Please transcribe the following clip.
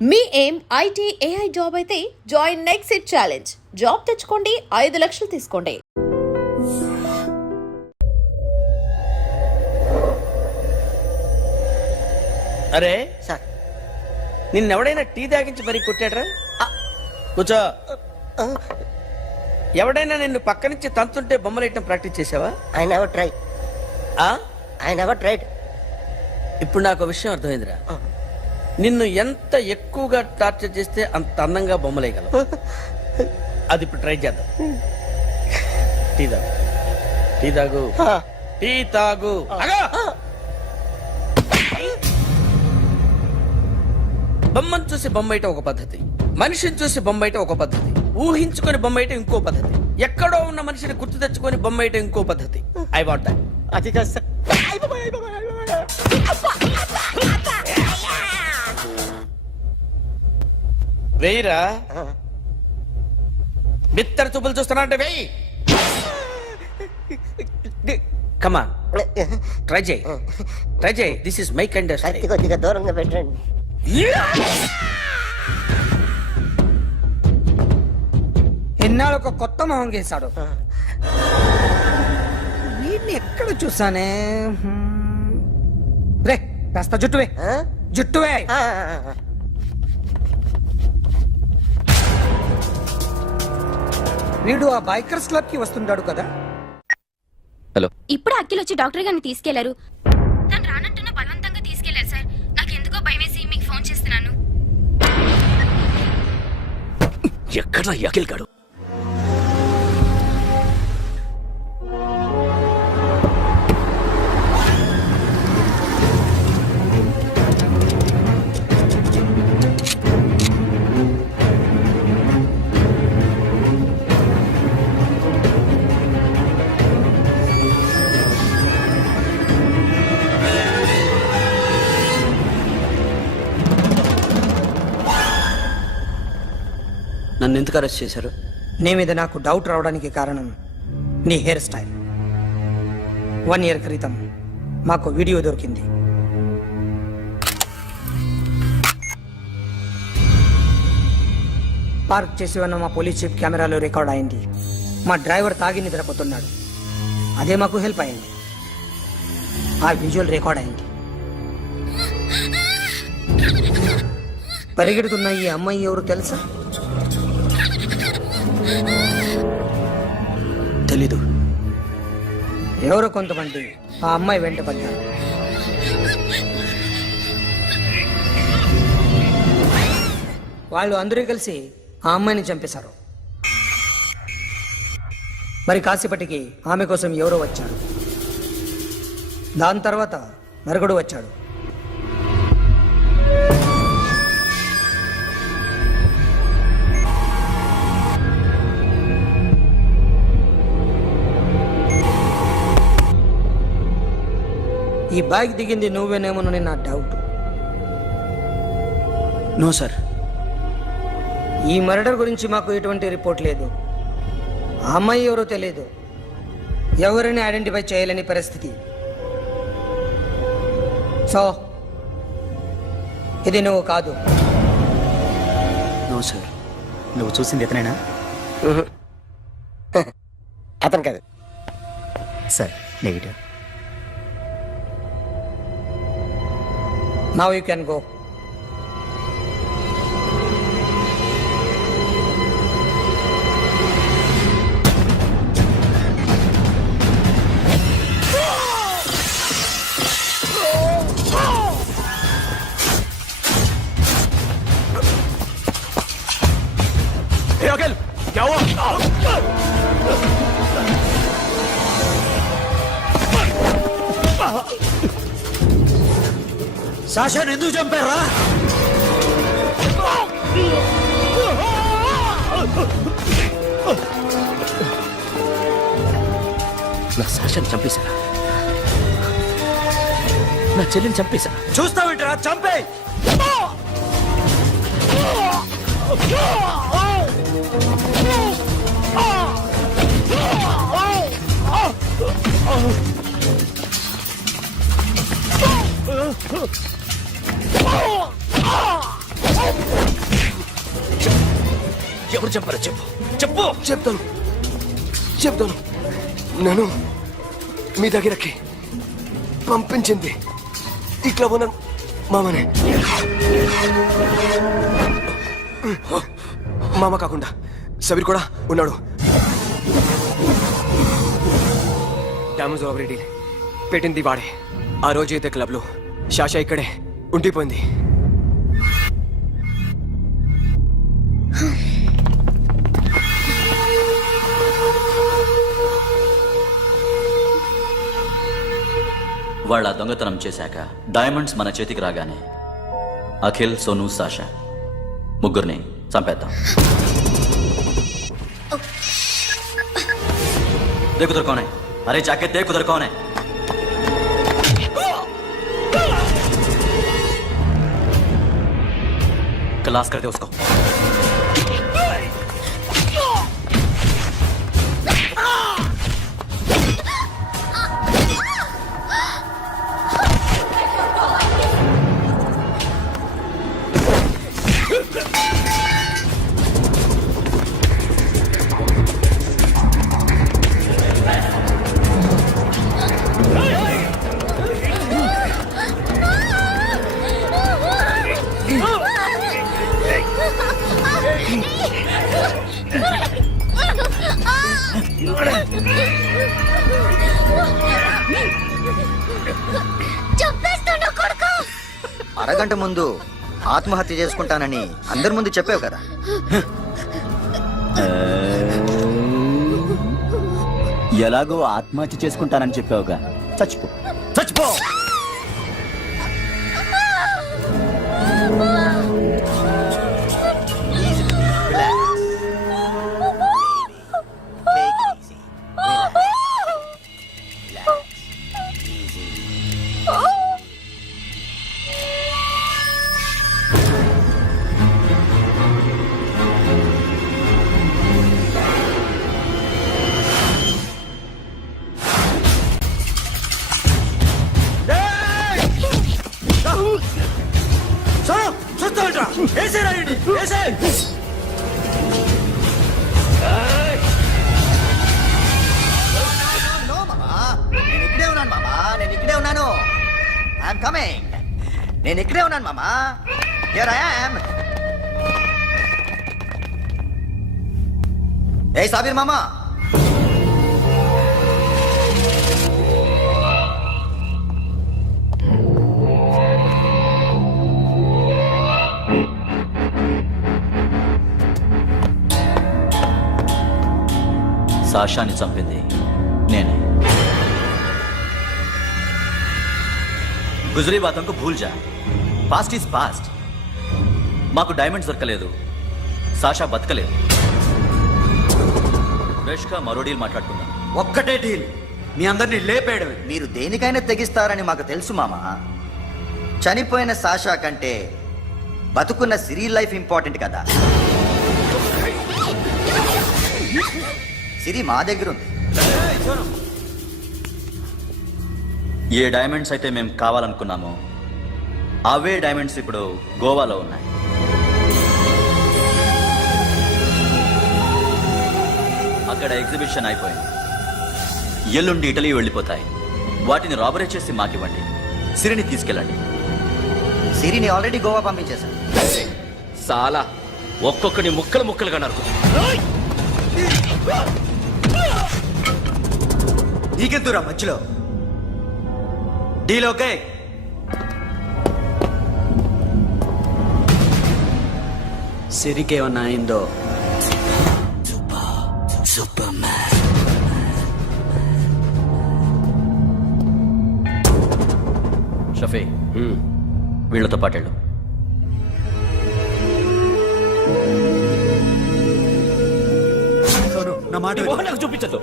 మీ ఏం IT AI job అయితే join next it challenge. Job తెచ్చుకోండి, 5 లక్షలు తీసుకోండి. అరే సార్ నిన్నెవడైనా టీ తాగించి మరీ కొట్టాడ్రా? కూర్చో. ఎవడైనా నిన్ను పక్క నుంచి తంతుంటే బొమ్మలేయటం ప్రాక్టీస్ చేసావా? I never try. ఆ? I never tried. ఇప్పుడు నాకు ఒక విషయం అర్థమైందిరా. నిన్ను ఎంత ఎక్కువగా టార్చర్ చేస్తే అంత అందంగా బొమ్మలేయగలవు. అది ఇప్పుడు ట్రై చేద్దాం. టీ తాగు, టీ తాగు, టీ తాగు. బొమ్మను చూసి బొమ్మయటం ఒక పద్ధతి, మనిషిని చూసి బొమ్మయటం ఒక పద్ధతి, ఊహించుకొని బొమ్మయటం ఇంకో పద్ధతి, ఎక్కడో ఉన్న మనిషిని గుర్తు తెచ్చుకొని బొమ్మయటం ఇంకో పద్ధతి. I want that. అది కాదు సార్. వెయ్యిరా. బిత్తర చూపులు చూస్తున్నా అంటే వెయ్యి. కమాన్, ట్రై చేయి, ట్రై చేయి. This is my kind of కత్తి కొద్దిగా దూరంగా పెట్టండి. ఎన్నాళ్ళు ఒక కొత్త మొహం గీశాడు. వీడిని ఎక్కడ చూసానే? రే కాస్త జుట్టువే, జుట్టువే. వీడు ఆ బైకర్స్ క్లబ్ కి వస్తుంటాడు కదా. హలో, ఇప్పుడు అఖిల్ వచ్చి డాక్టర్ గారిని తీసుకెళ్లారు. తను రానంటున్న బలవంతంగా తీసుకెళ్లారు సార్. నాకు ఎందుకో భయమేసి మీకు ఫోన్ చేస్తున్నాను. ఎక్కడ అఖిల్ గాడు? నన్ను ఎందుకు అరెస్ట్ చేశారు? నీ మీద నాకు డౌట్ రావడానికి కారణం నీ హెయిర్ స్టైల్. 1 ఇయర్ క్రితం మాకు వీడియో దొరికింది. పార్క్ చేసి ఉన్న మా పోలీస్ జీప్ కెమెరాలో రికార్డ్ అయింది. మా డ్రైవర్ తాగి నిద్రపోతున్నాడు. అదే మాకు హెల్ప్ అయింది. ఆ విజువల్ రికార్డ్ అయింది. పరిగెడుతున్న ఈ అమ్మాయి ఎవరు తెలుసా? తెలీదు. ఎవరో కొంతమంది ఆ అమ్మాయి వెంట పడ్డారు. వాళ్ళు అందరూ కలిసి ఆ అమ్మాయిని చంపేశారు. మరి కాసేపటికి ఆమె కోసం ఎవరో వచ్చారు. దాని తర్వాత మరొకడు వచ్చాడు. ఈ బైక్ దిగింది నువ్వేనేమోనని నా డౌట్. No sir. ఈ మర్డర్ గురించి మాకు ఎటువంటి రిపోర్ట్ లేదు. ఆ అమ్మాయి ఎవరో తెలియదు. ఎవరిని ఐడెంటిఫై చేయలేని పరిస్థితి. సో ఇది నువ్వు కాదు. No sir. నువ్వు చూసింది ఎతనేనా? అతను కాదు sir. Negative. Now you can go. Akhil, क्या हुआ? సాషాని ఎందుకు చంపారా? నా సాషాని చంపేశారా? నా చెల్లిని చంపేశా. చూస్తావేంట్రా? చంపే. ఎవరు చెప్పారో చెప్పు చెప్పు. చెప్తాను నన్ను మీ దగ్గరకి పంపించింది ఇట్లా ఉన్న మామనే. మామ కాకుండా సబీర్ కూడా ఉన్నాడు. డ్యామేజ్ ఓవర్ పెట్టింది వాడే. ఆ రోజు అయితే క్లబ్లో శాషా ఇక్కడే ఉండిపోయింది. వాళ్ళ దొంగతనం చేశాక డైమండ్స్ మన చేతికి రాగానే అఖిల్, సోను, సాషా ముగ్గురిని చంపేద్దాం. देखो उधर कौन है? अरे जाके देख उधर कौन है? क्लास करते उसको. అరగంట ముందు ఆత్మహత్య చేసుకుంటానని అందరి ముందు చెప్పావు కదా. ఎలాగో ఆత్మహత్య చేసుకుంటానని చెప్పావుగా, చచ్చిపో చచ్చిపో. నేను ఇక్కడే ఉన్నాను మామా. Here I am. ఏ సాబీర్ మామా, సాషాని చంపింది నేనే. గుజరీ బాతంకు భూల్ జా, పాస్ట్ ఈజ్ పాస్ట్. మాకు డైమండ్స్ దొరకలేదు, సాషా బతకలేదు. ఫ్రెష్గా మరో డీల్ మాట్లాడుకుందాం. ఒక్కటే డీల్, మీ అందరినీ లేపేయడమే. మీరు దేనికైనా తెగిస్తారని మాకు తెలుసు మామా. చనిపోయిన సాషా కంటే బతుకున్న సిరీ లైఫ్ ఇంపార్టెంట్ కదా. సిరి మా దగ్గర ఉంది. ఏ డైమండ్స్ అయితే మేము కావాలనుకున్నామో అవే డైమండ్స్ ఇప్పుడు గోవాలో ఉన్నాయి. అక్కడ ఎగ్జిబిషన్ అయిపోయింది. ఎల్లుండి ఇటలీ వెళ్ళిపోతాయి. వాటిని రాబరీ చేసి మాకివ్వండి. సిరిని తీసుకెళ్ళండి. సిరిని ఆల్రెడీ గోవా పంపించేశాను. సాలా ఒక్కొక్కని ముక్కలు ముక్కలుగా నరుకు. నీకెందురా మధ్యలో? Deal okay? సిరికేమన్నా అయిందో షఫీ, వీళ్ళతో పాటేళ్ళు. నా మాట చూపించదు.